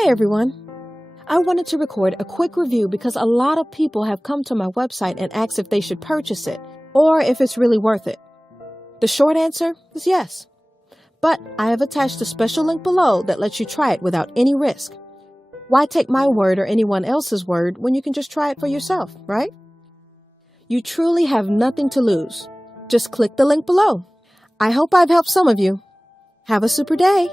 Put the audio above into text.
Hey everyone! I wanted to record a quick review because a lot of people have come to my website and asked if they should purchase it or if it's really worth it. The short answer is yes. But I have attached a special link below that lets you try it without any risk. Why take my word or anyone else's word when you can just try it for yourself, right? You truly have nothing to lose. Just click the link below. I hope I've helped some of you. Have a super day!